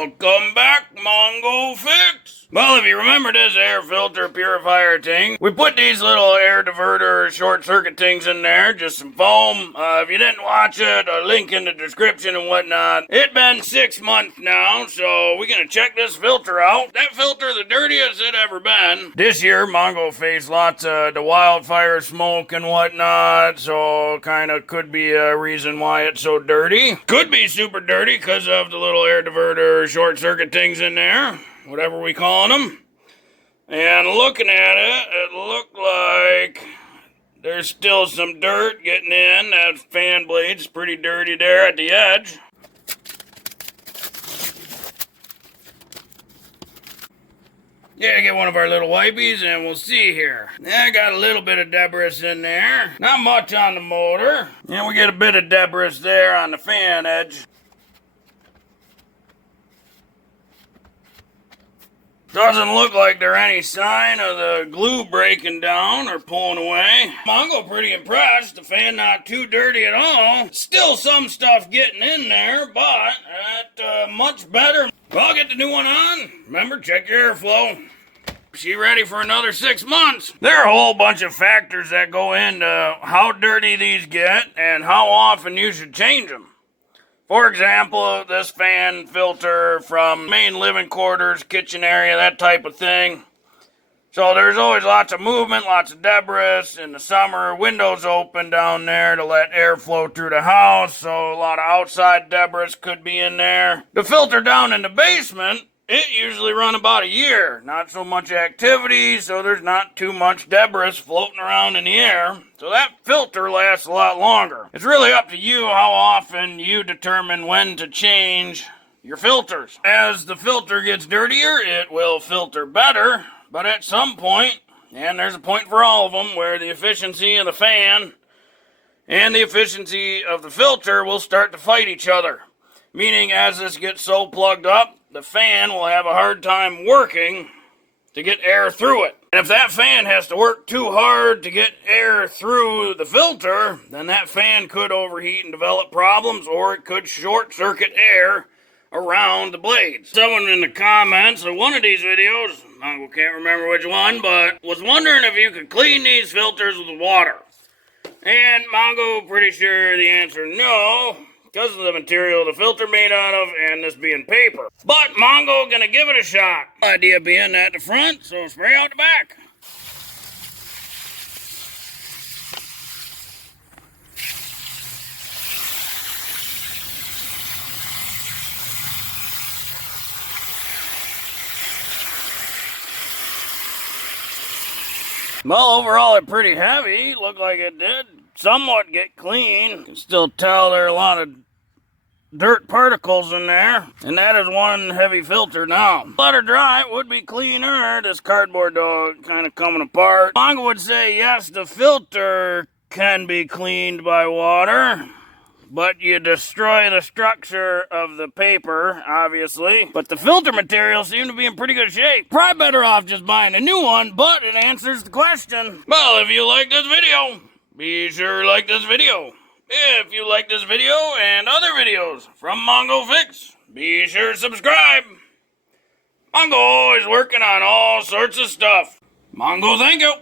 Welcome back, Mongo Fix. Well, if you remember this air filter purifier thing, we put these little air diverter short circuit things in there, just some foam. If you didn't watch it, a link in the description and whatnot. It's been 6 months now, so we're gonna check this filter out. That filter, the dirtiest it ever been. This year, Mongo faced lots of the wildfire smoke and whatnot, so kind of could be a reason why it's so dirty. Could be super dirty because of the little air diverter short circuit things in there, whatever we calling them. And looking at it, it looked like there's still some dirt getting in. That fan blade's pretty dirty there at the edge. Yeah, get one of our little wipies and we'll see here. Yeah, got a little bit of debris in there. Not much on the motor. And we get a bit of debris there on the fan edge. Doesn't look like there's any sign of the glue breaking down or pulling away. Mongo pretty impressed. The fan not too dirty at all. Still some stuff getting in there, but much better. Well, I'll get the new one on. Remember, check your airflow. She ready for another 6 months. There are a whole bunch of factors that go into how dirty these get and how often you should change them. For example, this fan filter from main living quarters, kitchen area, that type of thing. So there's always lots of movement, lots of debris. In the summer, windows open down there to let air flow through the house, so a lot of outside debris could be in there. The filter down in the basement, it usually run about a year. Not so much activity, so there's not too much debris floating around in the air. So that filter lasts a lot longer. It's really up to you how often you determine when to change your filters. As the filter gets dirtier, it will filter better. But at some point, and there's a point for all of them, where the efficiency of the fan and the efficiency of the filter will start to fight each other. Meaning as this gets so plugged up, the fan will have a hard time working to get air through it. And if that fan has to work too hard to get air through the filter, then that fan could overheat and develop problems, or it could short circuit air around the blades. Someone in the comments of one of these videos, I can't remember which one, but was wondering if you could clean these filters with water. And Mongo pretty sure the answer no, because of the material the filter made out of and this being paper. But Mongo gonna give it a shot. Idea being at the front, so spray out the back. Well, overall it's pretty heavy. Looked like it did somewhat get clean. You can still tell there are a lot of dirt particles in there, and that is one heavy filter now. Let her dry, it would be cleaner. This cardboard though kind of coming apart. Mongo would say yes, the filter can be cleaned by water, but you destroy the structure of the paper, obviously. But the filter materials seem to be in pretty good shape. Probably better off just buying a new one, but it answers the question. Well, if you like this video, be sure to like this video. If you like this video and other videos from Mongo Fix, be sure to subscribe. Mongo always working on all sorts of stuff. Mongo, thank you.